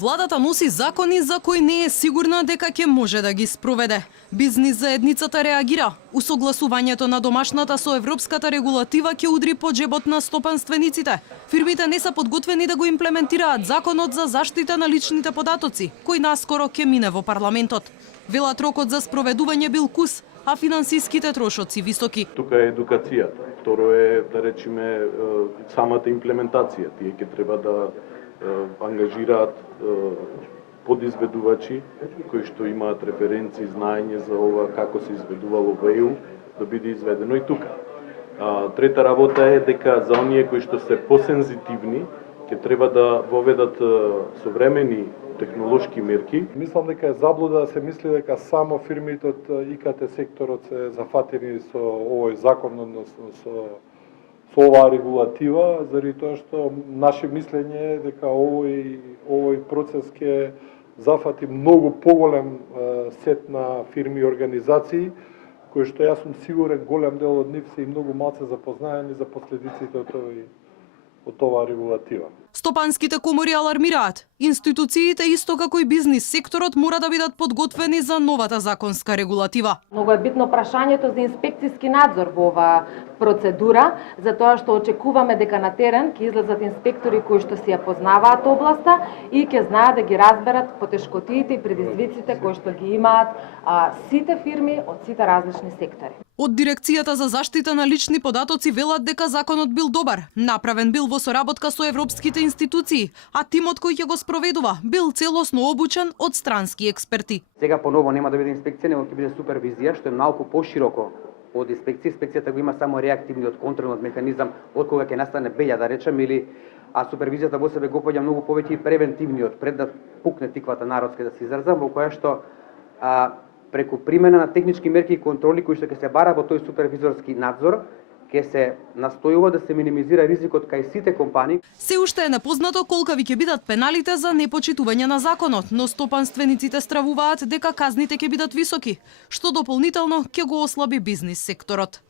Владата носи закони за кои не е сигурна дека ќе може да ги спроведе. Бизнис заедницата реагира. Усогласувањето на домашната со европската регулатива ќе удри по джебот на стопанствениците. Фирмите не се подготвени да го имплементираат законот за заштита на личните податоци, кој наскоро ќе мине во парламентот. Велат рокот за спроведување бил кус, а финансиските трошоци високи. Тука е едукацијата. Второ е, да речеме, самата имплементација. Тие ќе треба да ангажираат подизведувачи кои што имаат референции, знаење за ова како се изведувало во ЕУ, да биде изведено и тука. Трета работа е дека за оние кои што се посензитивни ќе треба да воведат современи технолошки мерки. Мислам дека е заблуда да се мисли дека само фирмите од ИКТ секторот се зафатени со овој закон, односно со оваа регулатива, заради тоа што наше мислење е дека овој процес ќе зафати многу поголем сет на фирми и организации, кои што јас сум сигурен голем дел од нив се и многу малце запознаени за последиците од оваа регулатива. Стопанските комори алармираат. Институциите, исто како и бизнис секторот, мора да бидат подготвени за новата законска регулатива. Многу е битно прашањето за инспекцијски надзор во оваа процедура, затоа што очекуваме дека на терен ќе излезат инспектори кои што си ја познаваат областа и ќе знаат да ги разберат потешкотиите и предизвиците кои што ги имаат сите фирми од сите различни сектори. Од Дирекцијата за заштита на лични податоци велат дека законот бил добар, направен бил во соработка со европските институции, а тимот кој ќе го спроведува бил целосно обучен од странски експерти. Сега поново нема да биде инспекција, него ќе биде супервизија, што е малку пошироко од инспекција. Инспекцијата го има само реактивниот контролниот механизам од кога ќе настане беља, да речем, а супервизијата во себе го поѓа многу повеќе и превентивниот, пред да пукне тиквата народски, да се изразам, во која што преку примена на технички мерки и контроли кои што ќе се бара во тој супервизорски надзор, ќе се настојува да се минимизира ризикот кај сите компании. Се уште е непознато колкави ќе бидат пеналите за непочитување на законот, но стопанствениците стравуваат дека казните ќе бидат високи, што дополнително ќе го ослаби бизнис секторот.